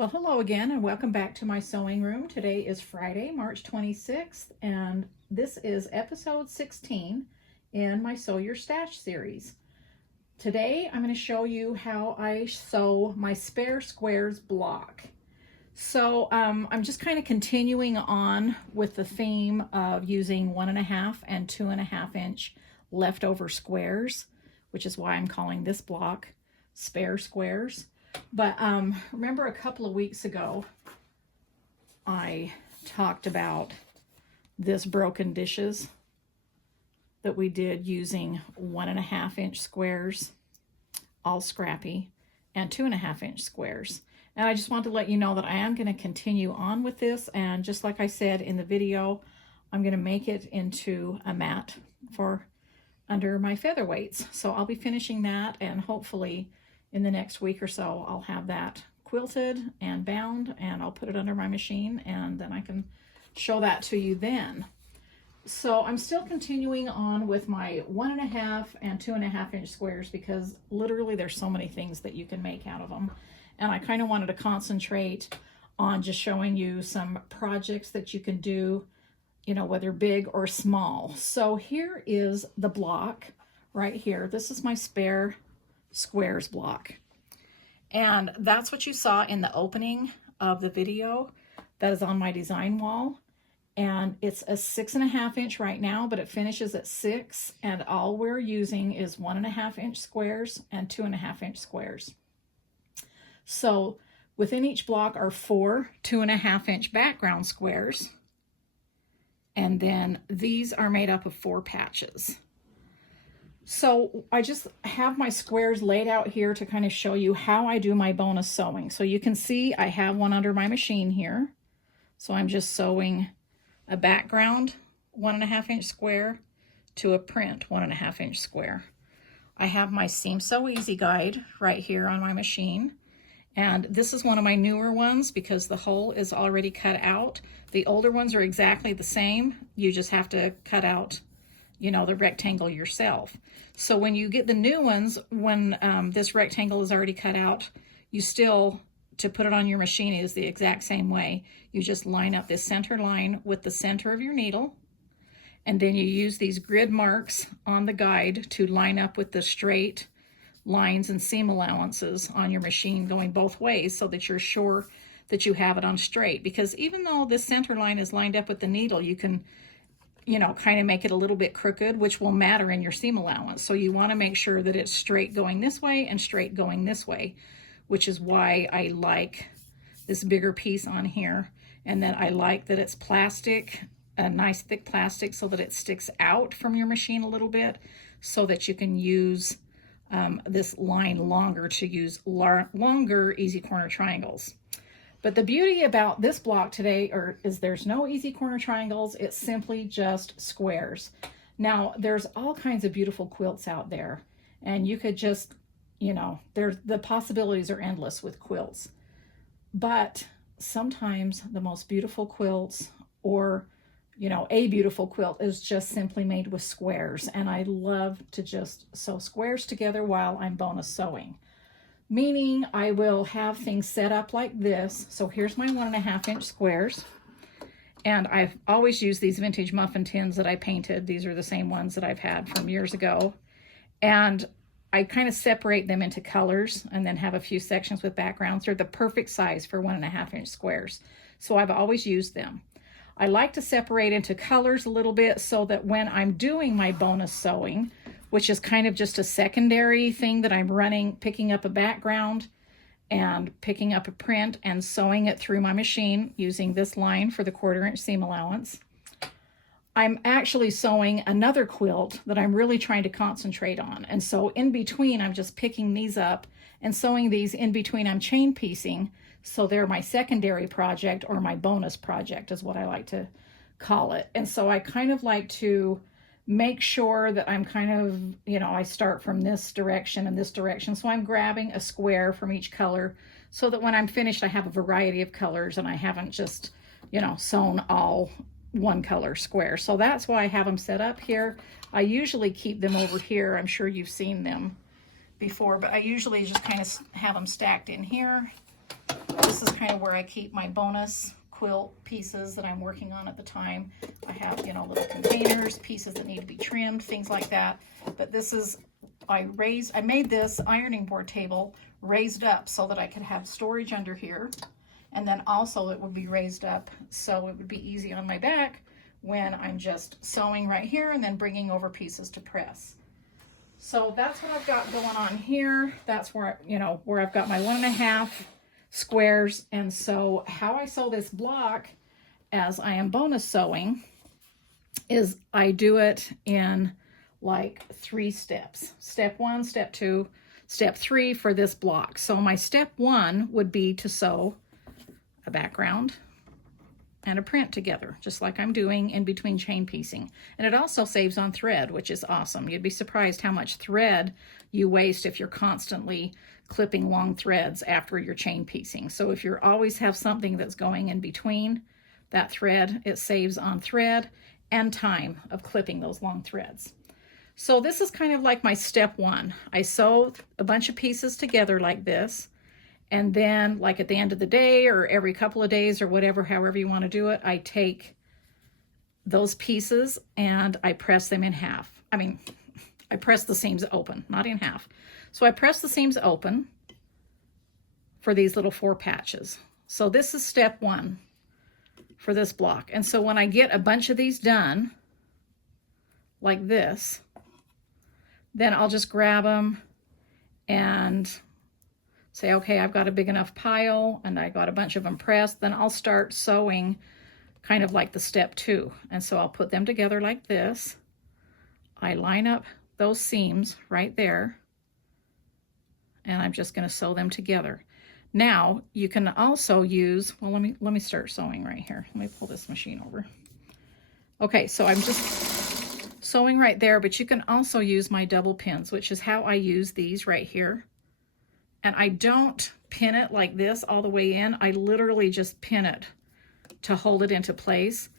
Well, hello again and welcome back to my sewing room. Today is Friday, March 26th, and this is episode 16 in my Sew Your Stash series. Today I'm going to show you how I sew my spare squares block. So I'm just kind of continuing on with the theme of using 1.5 and 2.5 inch leftover squares, which is why I'm calling this block spare squares. But remember a couple of weeks ago, I talked about this broken dishes that we did using 1.5 inch squares, all scrappy, and 2.5 inch squares. And I just want to let you know that I am going to continue on with this. And just like I said in the video, I'm going to make it into a mat for under my featherweights. So I'll be finishing that, and hopefully in the next week or so, I'll have that quilted and bound, and I'll put it under my machine, and then I can show that to you then. So I'm still continuing on with my 1.5 and 2.5 inch squares because literally there's so many things that you can make out of them. And I kind of wanted to concentrate on just showing you some projects that you can do, you know, whether big or small. So here is the block right here. This is my spare squares block, and that's what you saw in the opening of the video. That is on my design wall, and it's a 6.5 inch right now, but it finishes at 6, and all we're using is 1.5 inch squares and 2.5 inch squares. So within each block are 4 2.5 inch background squares, and then these are made up of 4 patches. So I just have my squares laid out here to kind of show you how I do my bonus sewing. So you can see I have one under my machine here. So I'm just sewing a background 1.5 inch square to a print 1.5 inch square. I have my Seam So Easy guide right here on my machine. And this is one of my newer ones because the hole is already cut out. The older ones are exactly the same. You just have to cut out, you know, the rectangle yourself. So when you get the new ones, when this rectangle is already cut out, you still, to put it on your machine, is the exact same way. You just line up this center line with the center of your needle, and then you use these grid marks on the guide to line up with the straight lines and seam allowances on your machine going both ways so that you're sure that you have it on straight. Because even though this center line is lined up with the needle, you can, you know, kind of make it a little bit crooked, which will matter in your seam allowance. So you want to make sure that it's straight going this way and straight going this way, which is why I like this bigger piece on here. And then I like that it's plastic, a nice thick plastic, so that it sticks out from your machine a little bit so that you can use this line longer to use longer easy corner triangles. But the beauty about this block today is there's no easy corner triangles. It's simply just squares. Now, there's all kinds of beautiful quilts out there, and you could just, you know, the possibilities are endless with quilts. But sometimes the most beautiful quilts, or, you know, a beautiful quilt, is just simply made with squares. And I love to just sew squares together while I'm bonus sewing. Meaning I will have things set up like this. So here's my 1.5 inch squares. And I've always used these vintage muffin tins that I painted. These are the same ones that I've had from years ago. And I kind of separate them into colors and then have a few sections with backgrounds. They're the perfect size for 1.5 inch squares. So I've always used them. I like to separate into colors a little bit so that when I'm doing my bonus sewing, which is kind of just a secondary thing that I'm running, picking up a background and picking up a print and sewing it through my machine using this line for the 1/4 inch seam allowance, I'm actually sewing another quilt that I'm really trying to concentrate on. And so in between, I'm just picking these up and sewing these in between. I'm chain piecing, so they're my secondary project, or my bonus project is what I like to call it. And so I kind of like to make sure that I'm kind of, you know, I start from this direction and this direction. So I'm grabbing a square from each color so that when I'm finished, I have a variety of colors and I haven't just, you know, sewn all one color square. So that's why I have them set up here. I usually keep them over here. I'm sure you've seen them before, but I usually just kind of have them stacked in here. this is kind of where I keep my bonus quilt pieces that I'm working on at the time. I have, you know, little containers, pieces that need to be trimmed, things like that. But this is, I made this ironing board table raised up so that I could have storage under here. And then also it would be raised up so it would be easy on my back when I'm just sewing right here and then bringing over pieces to press. So that's what I've got going on here. That's where, you know, where I've got my 1.5 squares. And so how I sew this block as I am bonus sewing is I do it in like 3 steps. Step 1, step 2, step 3 for this block. So my step 1 would be to sew a background and a print together, just like I'm doing in between chain piecing. And it also saves on thread, which is awesome. You'd be surprised how much thread you waste if you're constantly clipping long threads after your chain piecing. So if you always have something that's going in between that thread, it saves on thread and time of clipping those long threads. So this is kind of like my step 1. I sew a bunch of pieces together like this, and then like at the end of the day or every couple of days or whatever, however you want to do it, I take those pieces and I press them in half. I mean, I press the seams open, not in half. So I press the seams open for these little 4 patches. So this is step 1 for this block. And so when I get a bunch of these done like this, then I'll just grab them and say, okay, I've got a big enough pile and I got a bunch of them pressed. Then I'll start sewing kind of like the step 2. And so I'll put them together like this. I line up those seams right there, and I'm just going to sew them together. Now you can also use, well, let me start sewing right here. Let me pull this machine over. Okay, so I'm just sewing right there, but you can also use my double pins, which is how I use these right here. And I don't pin it like this all the way in. I literally just pin it to hold it into place.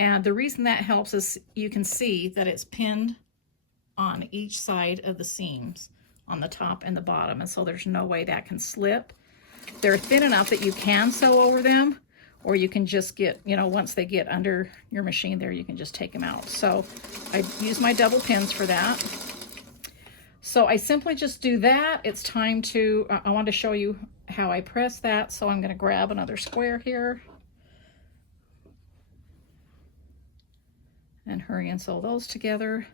And the reason that helps is you can see that it's pinned on each side of the seams on the top and the bottom, and so there's no way that can slip. They're thin enough that you can sew over them, or you can just get, you know, once they get under your machine there, you can just take them out. So I use my double pins for that. So I simply just do that. It's time to, I want to show you how I press that. So I'm going to grab another square here and hurry and sew those together.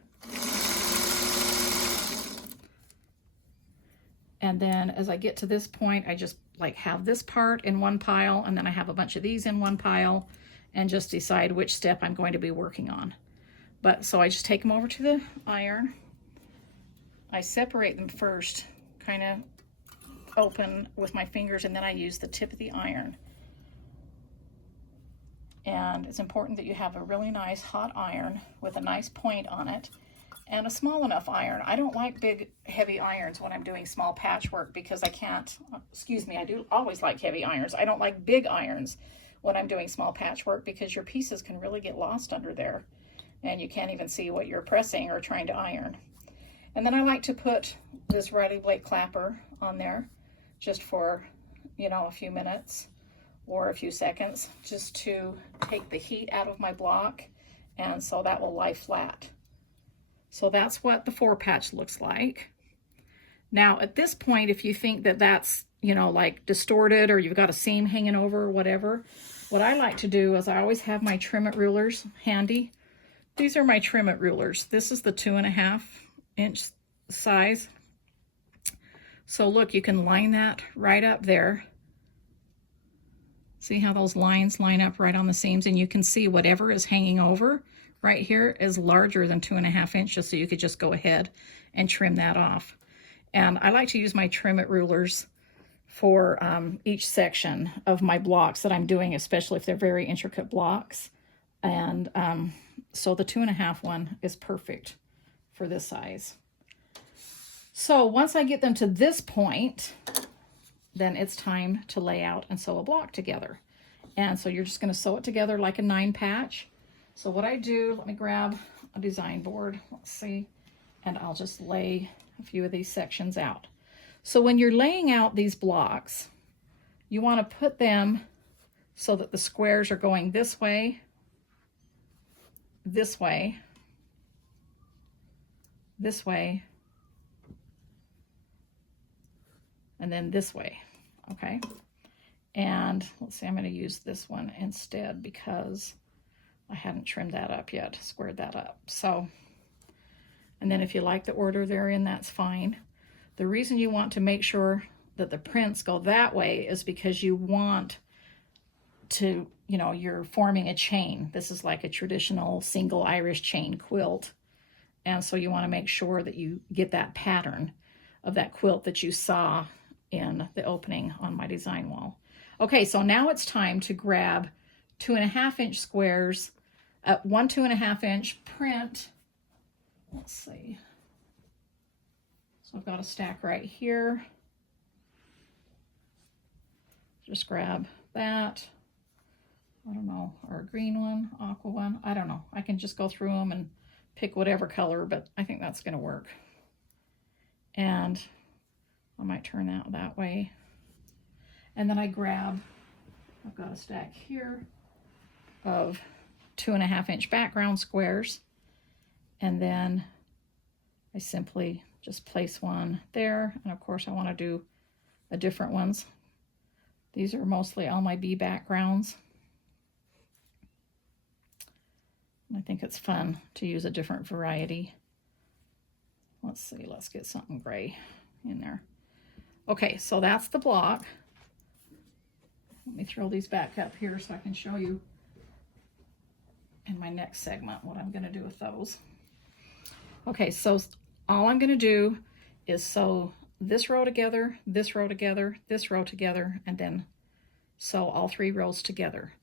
And then as I get to this point, I just like have this part in one pile, and then I have a bunch of these in one pile, and just decide which step I'm going to be working on. But so I just take them over to the iron. I separate them first, kind of open with my fingers, and then I use the tip of the iron. And it's important that you have a really nice hot iron with a nice point on it, and a small enough iron. I don't like big, heavy irons when I'm doing small patchwork because I can't, excuse me, I do always like heavy irons. I don't like big irons when I'm doing small patchwork because your pieces can really get lost under there and you can't even see what you're pressing or trying to iron. And then I like to put this Riley blade clapper on there just for, you know, a few minutes or a few seconds just to take the heat out of my block, and so that will lie flat. So that's what the 4 patch looks like. Now at this point, if you think that that's, you know, like distorted or you've got a seam hanging over or whatever, what I like to do is I always have my trim it rulers handy. These are my trim it rulers. This is the 2.5 inch size. So look, you can line that right up there. See how those lines line up right on the seams, and you can see whatever is hanging over right here is larger than 2.5 inches, so you could just go ahead and trim that off. And I like to use my trim it rulers for each section of my blocks that I'm doing, especially if they're very intricate blocks. And so the 2.5 one is perfect for this size. So once I get them to this point, then it's time to lay out and sew a block together. And so you're just going to sew it together like a 9 patch. So what I do, let me grab a design board, let's see, and I'll just lay a few of these sections out. So when you're laying out these blocks, you want to put them so that the squares are going this way, this way, this way, and then this way, okay? And let's see, I'm going to use this one instead because I hadn't trimmed that up yet, squared that up. So, and then if you like the order they're in, that's fine. The reason you want to make sure that the prints go that way is because you want to, you know, you're forming a chain. This is like a traditional single Irish chain quilt. And so you want to make sure that you get that pattern of that quilt that you saw in the opening on my design wall. Okay, so now it's time to grab 2.5-inch squares at 1 2.5-inch print. Let's see. So I've got a stack right here. Just grab that. I don't know, or a green one, aqua one. I don't know. I can just go through them and pick whatever color, but I think that's going to work. And I might turn that way. And then I grab, I've got a stack here of 2.5-inch background squares. And then I simply just place one there. And of course I want to do a different ones. These are mostly all my bee backgrounds. And I think it's fun to use a different variety. Let's see, let's get something gray in there. Okay, so that's the block. Let me throw these back up here so I can show you in my next segment what I'm going to do with those. Okay, so all I'm going to do is sew this row together, this row together, this row together, and then sew all 3 rows together.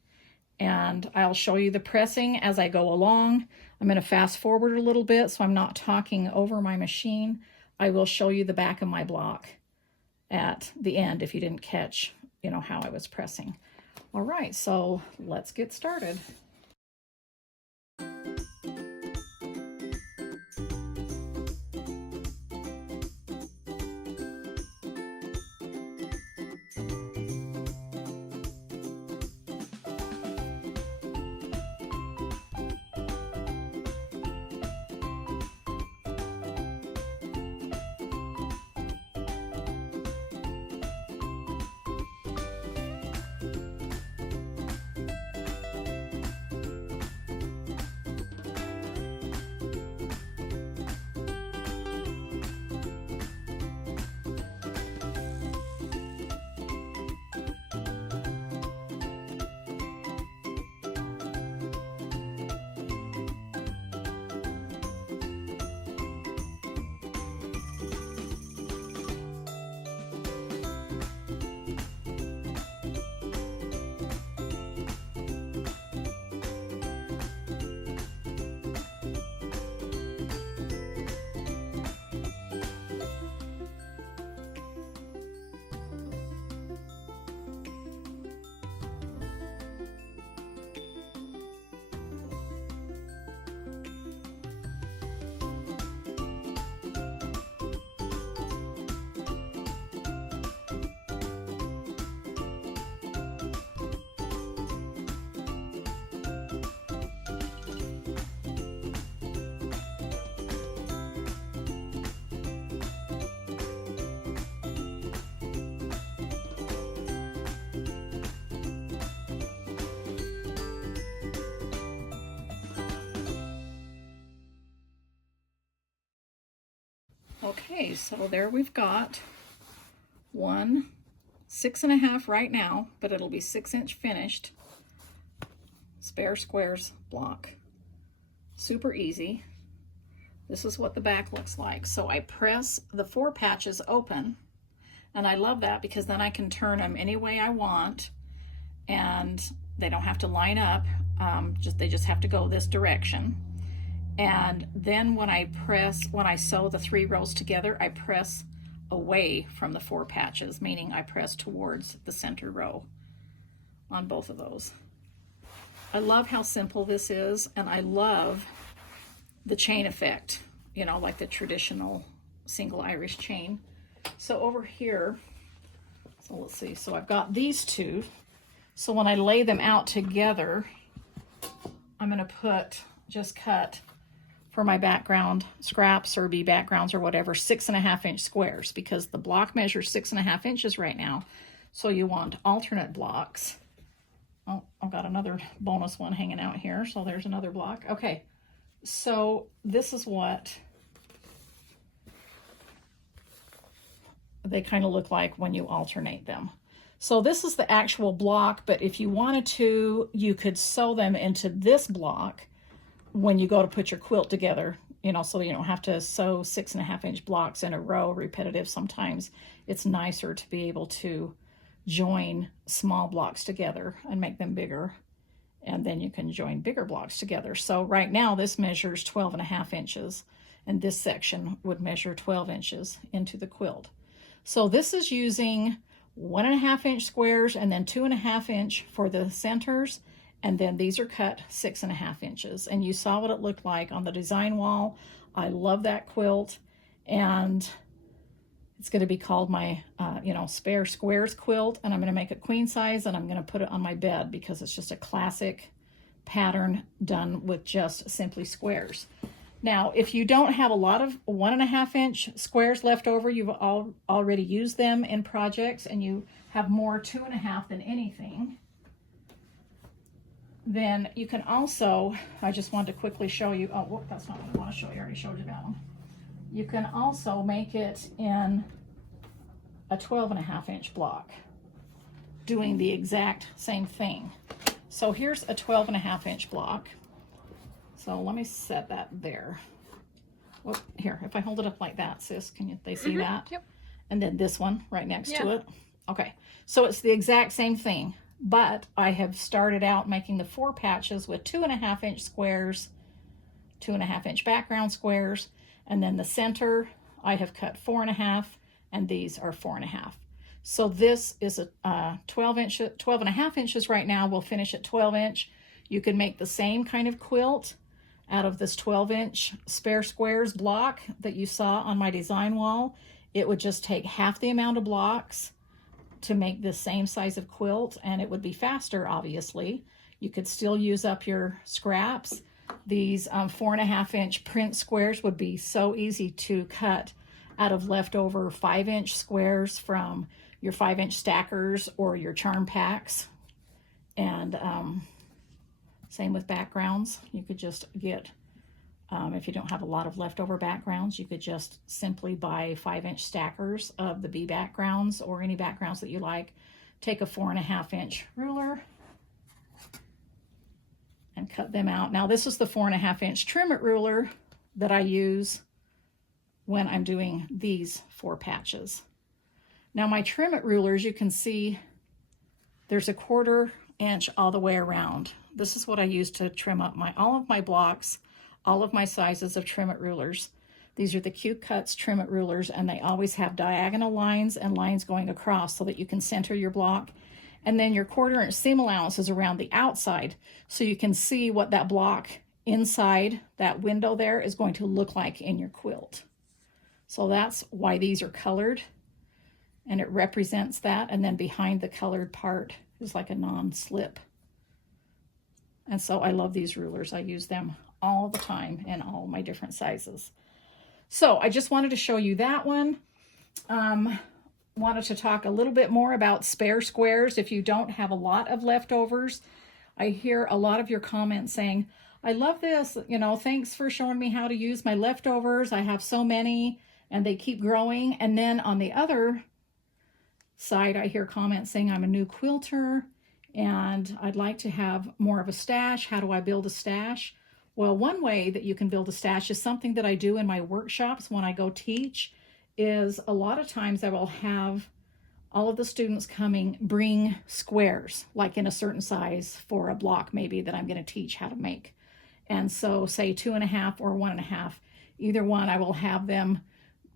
And I'll show you the pressing as I go along. I'm going to fast forward a little bit so I'm not talking over my machine. I will show you the back of my block at the end if you didn't catch, you know, how I was pressing. All right, so let's get started. Okay, so there we've got one 6.5 right now, but it'll be 6-inch finished spare squares block. Super easy. This is what the back looks like. So I press the 4 patches open, and I love that because then I can turn them any way I want, and they don't have to line up. They just have to go this direction. And then when I sew the 3 rows together, I press away from the 4 patches, meaning I press towards the center row on both of those. I love how simple this is, and I love the chain effect, you know, like the traditional single Irish chain. So over here, So let's see. So I've got these two. So when I lay them out together, I'm going to just cut for my background scraps or bee backgrounds or whatever, 6.5 inch squares, because the block measures 6.5 inches right now. So you want alternate blocks. Oh, I've got another bonus one hanging out here. So there's another block. Okay. So this is what they kind of look like when you alternate them. So this is the actual block, but if you wanted to, you could sew them into this block when you go to put your quilt together, you know, so you don't have to sew 6.5 inch blocks in a row, repetitive. Sometimes it's nicer to be able to join small blocks together and make them bigger, and then you can join bigger blocks together. So right now this measures 12.5 inches, and this section would measure 12 inches into the quilt. So this is using 1.5 inch squares and then 2.5 inch for the centers, and then these are cut 6.5 inches. And you saw what it looked like on the design wall. I love that quilt, and it's going to be called my spare squares quilt, and I'm going to make it queen size, and I'm going to put it on my bed because it's just a classic pattern done with just simply squares. Now, if you don't have a lot of 1.5 inch squares left over, you've already used them in projects, and you have more 2.5 than anything, then you can also, I just wanted to quickly show you, oh, whoop, that's not what I want to show you, I already showed you that one. You can also make it in a 12.5 inch block, doing the exact same thing. So here's a 12.5 inch block. So let me set that there. Whoop, here, if I hold it up like that, sis, they see that? Yep. And then this one right next to it. Okay, so it's the exact same thing, but I have started out making the 4 patches with 2.5 inch squares, 2.5 inch background squares, and then the center I have cut 4.5, and these are 4.5. So this is a 12.5 inches right now. We'll finish at 12 inch. You can make the same kind of quilt out of this 12 inch spare squares block that you saw on my design wall. It would just take half the amount of blocks to make the same size of quilt, and it would be faster, obviously. You could still use up your scraps. These 4.5 inch print squares would be so easy to cut out of leftover 5 inch squares from your 5 inch stackers or your charm packs. And same with backgrounds. You could just get, if you don't have a lot of leftover backgrounds, you could just simply buy 5 inch stackers of the bee backgrounds or any backgrounds that you like. Take a 4.5 inch ruler and cut them out. Now this is the 4.5 inch trim it ruler that I use when I'm doing these 4 patches. Now my trim it rulers, you can see there's a 1/4 inch all the way around. This is what I use to trim up all of my blocks, all of my sizes of trim it rulers. These are the Q-Cuts trim it rulers, and they always have diagonal lines and lines going across so that you can center your block. And then your 1/4 inch seam allowance is around the outside, so you can see what that block inside that window there is going to look like in your quilt. So that's why these are colored, and it represents that. And then behind the colored part is like a non-slip. And so I love these rulers. I use them all the time in all my different sizes. So I just wanted to show you that one. Wanted to talk a little bit more about spare squares. If you don't have a lot of leftovers, I hear a lot of your comments saying, I love this, thanks for showing me how to use my leftovers. I have so many and they keep growing. And then on the other side, I hear comments saying, I'm a new quilter and I'd like to have more of a stash. How do I build a stash? Well, one way that you can build a stash is something that I do in my workshops when I go teach. Is a lot of times I will have all of the students coming bring squares, like in a certain size for a block maybe that I'm going to teach how to make. And so say 2.5 or 1.5, either one, I will have them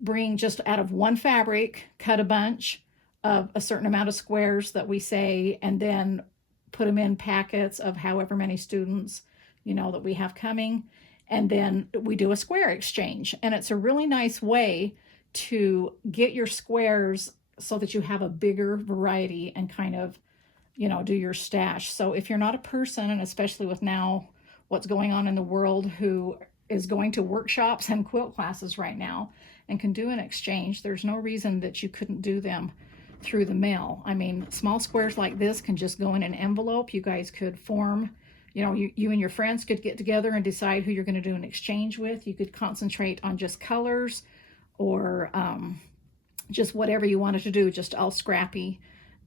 bring just out of one fabric, cut a bunch of a certain amount of squares that we say, and then put them in packets of however many students, that we have coming. And then we do a square exchange. And it's a really nice way to get your squares so that you have a bigger variety and kind of, you know, do your stash. So if you're not a person, and especially with now what's going on in the world, who is going to workshops and quilt classes right now and can do an exchange, there's no reason that you couldn't do them through the mail. I mean, small squares like this can just go in an envelope. You guys could form, you know, you and your friends could get together and decide who you're going to do an exchange with. You could concentrate on just colors, or just whatever you wanted to do, just all scrappy,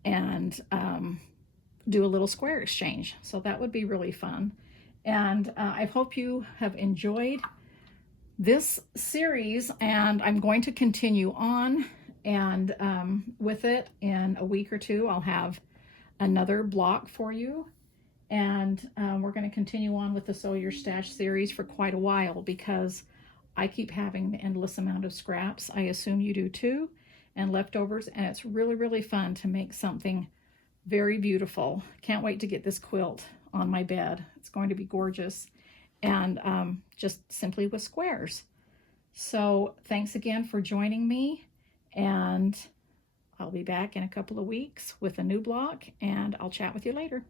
and do a little square exchange. So that would be really fun. And I hope you have enjoyed this series, and I'm going to continue on, and with it in a week or two I'll have another block for you, and we're going to continue on with the Sew Your Stash series for quite a while, because I keep having the endless amount of scraps. I assume you do too, and leftovers, and it's really fun to make something very beautiful. Can't wait to get this quilt on my bed. It's going to be gorgeous, and just simply with squares. So thanks again for joining me, and I'll be back in a couple of weeks with a new block, and I'll chat with you later.